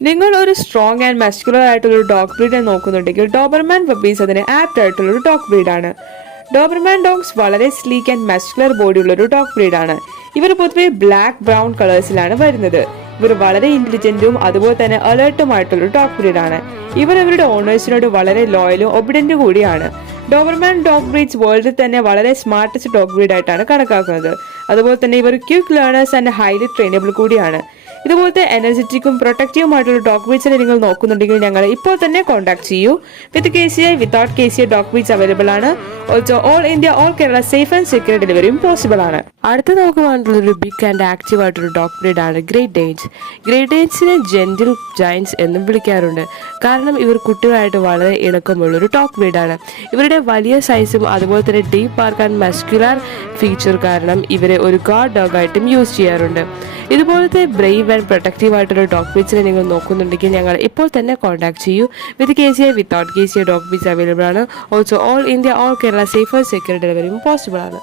നിങ്ങൾ ഒരു strong and muscular ആയിട്ടുള്ള ഒരു ഡോഗ് ബ്രീഡ് നോക്കുന്നുണ്ടെങ്കിൽ ഡോബർമാൻ പപ്പീസ് അതിന് ആപ്റ്റ് ആയിട്ടുള്ള ഒരു ഡോഗ് ബ്രീഡാണ്. ഡോബർമാൻ ഡോഗ്സ് വളരെ സ്ലീക്ക് ആൻഡ് മസ്കുലർ ബോഡി ഉള്ള ഒരു ഡോഗ് ബ്രീഡാണ്. ഇവർ പൊതുവെ ബ്ലാക്ക് ബ്രൗൺ കളേഴ്സിലാണ് വരുന്നത്. ഇവർ വളരെ ഇന്റലിജന്റും അതുപോലെ തന്നെ അലേർട്ടുമായിട്ടുള്ള ഒരു ഡോഗ് ബ്രീഡാണ്. ഇവർ ഇവരുടെ ഓണേഴ്സിനോട് വളരെ ലോയലും ഒബിഡന്റും കൂടിയാണ്. ഡോബർമാൻ ഡോഗ് ബ്രീഡ്സ് വേൾഡിൽ തന്നെ വളരെ സ്മാർട്ടസ്റ്റ് ഡോഗ് ബ്രീഡ് ആയിട്ടാണ് കണക്കാക്കുന്നത്. അതുപോലെ തന്നെ ഇവർ quick learners and highly trainable കൂടിയാണ്. ഇതുപോലത്തെ എനർജറ്റിക്കും പ്രൊട്ടക്റ്റീവുമായിട്ടുള്ള ഡോഗ് ബ്രീഡ്സിനെ നിങ്ങൾ നോക്കുന്നുണ്ടെങ്കിൽ ഞങ്ങൾ ഇപ്പോൾ തന്നെ കോൺടാക്ട് ചെയ്യൂ. With KCI without KCI dog breeds available ആണ്. Also all India all Kerala safe and secure ഡെലിവറിയും പോസിബിൾ ആണ്. അടുത്ത നോക്കുവാനുള്ള ഒരു ബിഗ് ആൻഡ് ആക്റ്റീവ് ആയിട്ടൊരു ഡോഗ് ബ്രീഡ് ആണ് ഗ്രേറ്റ് ഡെയിൻസ്. ഗ്രേറ്റ് ഡെയിൻസിനെ ജെന്റിൽ ജയൻസ് എന്നും വിളിക്കാറുണ്ട്. കാരണം ഇവർ കുട്ടികളായിട്ട് വളരെ ഇണക്കമുള്ള ഒരു ഡോഗ് ബ്രീഡാണ്. ഇവരുടെ വലിയ സൈസും അതുപോലെ തന്നെ deep bark and muscular feature കാരണം ഇവരെ ഒരു ഗാർഡ് ഡോഗ് ആയിട്ടും യൂസ് ചെയ്യാറുണ്ട്. ഇതുപോലത്തെ ബ്രേവ് ആൻഡ് പ്രൊട്ടക്റ്റീവ് ആയിട്ടുള്ള ഡോഗ് ബ്രീഡ്സിനെ നിങ്ങൾ നോക്കുന്നുണ്ടെങ്കിൽ ഞങ്ങൾ ഇപ്പോൾ തന്നെ കോൺടാക്ട് ചെയ്യൂ. With KCI without KCI dog breeds available ആണ്. Also all India all Kerala safe and secure ഡെലിവറിയും പോസിബിൾ ആണ്.